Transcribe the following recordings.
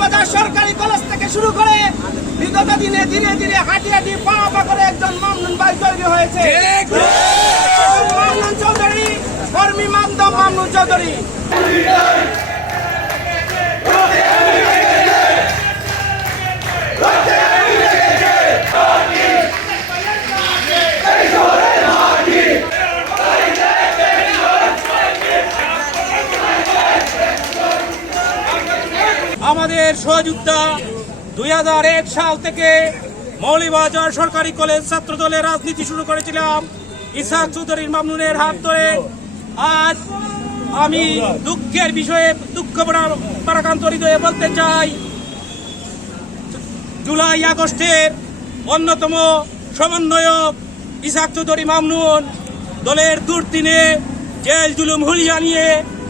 বাজার সরকারি কলেজ থেকে শুরু করে বিগত দিনে ধীরে ধীরে হাঁটি হাঁটি পা পা করে একজন মামনুন ভাই তৈরি হয়েছে। মামনুন চৌধুরী কর্মী মামদম মামনুন চৌধুরী। আমাদের সহযোগিতা দুই সাল থেকে মৌলিবাজার সরকারি কলেজ ছাত্র দলের রাজনীতি শুরু করেছিলাম। ইসাক চৌধুরীর মামনুনের হাত ধরে। আজ আমি দুঃখের বিষয়ে, দুঃখ পরাকান্তরিত হয়ে বলতে চাই, জুলাই আগস্টের অন্যতম সমন্বয়ক ইসাক চৌধুরী মামনুন দলের দুর্দিনে জেল জুলুম হুলিয়া নিয়ে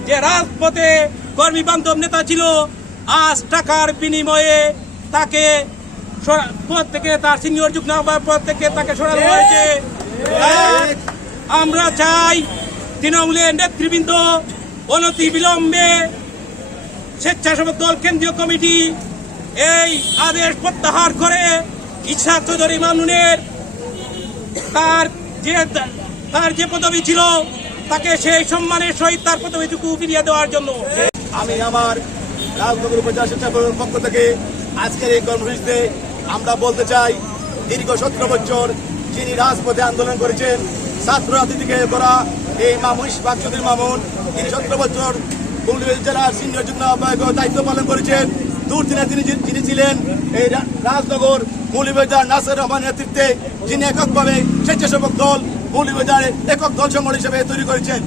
যে রাজপথে কর্মী বান্ধব নেতা ছিল আজ টাকার বিনিময়ে তাকে পদ থেকে তার সিনিয়র যুগ্ম আহ্বায়ক পদ থেকে তাকে সরানো হয়েছে। আমরা চাই তৃণমূলের নেতৃবৃন্দ অনতি বিলম্বে স্বেচ্ছাসেবক দল কেন্দ্রীয় কমিটি এই আদেশ প্রত্যাহার করে ইচ্ছা চৌধুরী মামুনের তার যে তার যে পদবি ছিল তাকে সেই সম্মানের সহিত তার পদবিটুকু ফিরিয়ে দেওয়ার জন্য। আমি আমার রাজনগর উপজেলা শিক্ষা পক্ষ থেকে আজকের এই কর্মসূচিতে আমরা বলতে চাই, দীর্ঘ সতেরো বছর যিনি রাজপথে আন্দোলন করেছেন, ছাত্র রাজনীতিকে করা এই মামুন চৌধুরী মামুন, তিনি সতেরো বছর হুগলি জেলার সিনিয়র যুগ্ম দায়িত্ব পালন করেছেন। দূর দিনে তিনি যিনি ছিলেন এই রাজনগর মৌলিবাজার নাসের রহমান নেতৃত্বে, যিনি এককভাবে স্বেচ্ছাসেবক দল মৌলিবাজারে একক দল সংগঠন হিসেবে তৈরি করেছেন।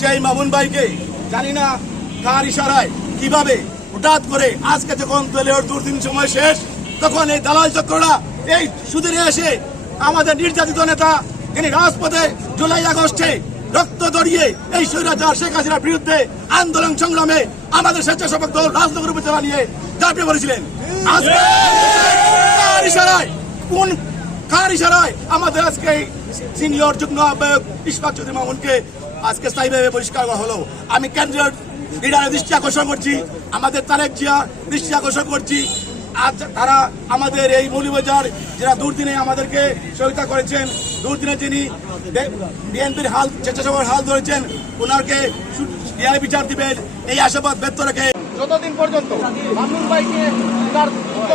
সেই মামুন ভাইকে জানি না কার ইশারায় কীভাবে হঠাৎ করে আজকে যখন দলের দুর্দিন সময় শেষ, তখন এই দালাল চক্ররা এই সুদিনে এসে আমাদের নির্যাতিত নেতা তিনি রাজপথে জুলাই আগস্টে রক্ত দড়িয়ে এই স্বৈরাচার শেখ হাসিনার বিরুদ্ধে আন্দোলন সংগ্রামে আমাদের স্বেচ্ছাসেবক দল রাজনগর উপজেলা নিয়ে ঝাঁপিয়ে পড়েছিলেন কোন কার ইশারায় আমাদের আজকে সিনিয়র যুগ্ম আহ্বায়ক ইশফাক চৌধুরী মামুনকে আজকে স্থায়ীভাবে পরিষ্কার করা হলো? আমি কেন্দ্রীয় লিডারের দৃষ্টি আকর্ষণ করছি। আমাদের তারেক জিয়া, দৃষ্টি আকর্ষণ করছি। আজ তারা আমাদের এই মৌলিবাজার যারা দুর্দিনে আমাদেরকে সহায়তা করেছেন, দুর্দিনে যিনি বিএনপির হাল স্বেচ্ছাসেবক হাল ধরেছেন ওনাকে ন্যায় বিচার দিবেন, এই আশাবাদ ব্যক্ত রেখে যতদিন পর্যন্ত মামুন ভাইকে তার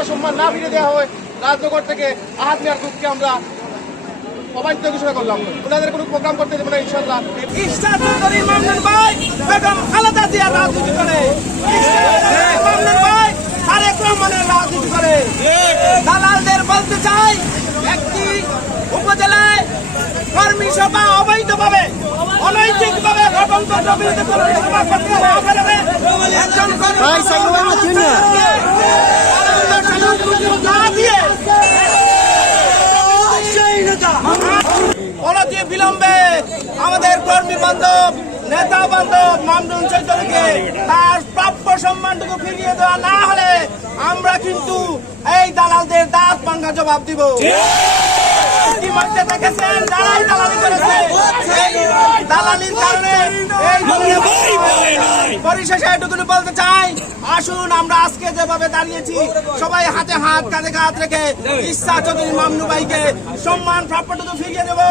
সম্মান না ফিরে দেওয়া হয়, রাজনগর থেকে আহাত নেওয়ার গ্রুপকে আমরা অবাধ্য ঘোষণা করলাম। ওনাদের কোনো প্রোগ্রাম করতে দেবো না ইনশাল্লাহ ইশা চৌধুরী মামনুন ভাই বেগম খালেদা জিয়া রাজনীতি করে। ইশা ভাই তারেক রহমানের রাজনীতি করে। দালালদের বলতে চাই একটি উপজেলায় কর্মী সভা অবৈধভাবে অনৈতিকভাবে গণতন্ত্র বিরোধী কোনো সভা করতে না একজন কর্মী না দিয়ে অনতি বিলম্বে আমাদের কর্মী বান্ধব, নেতা বান্ধব মামনুন চৌধুরীকে তার প্রাপ্য সম্মানটুকু ফিরিয়ে দেওয়া না হলে আমরা কিন্তু এই দালালদের দাঁত ভাঙ্গা জবাব দিব। ইতিমধ্যে দেখেছেন যারাই দালালি করেছে। দালালির কারণে পরিশেষে এটুকুনি বলতে চাই। আসুন, আমরা আজকে যেভাবে দাঁড়িয়েছি, সবাই হাতে হাত, কাঁধে হাত রেখে ইচ্ছা চৌধুরী মামনু ভাইকে সম্মান প্রাপ্যটুকু ফিরিয়ে দেবো।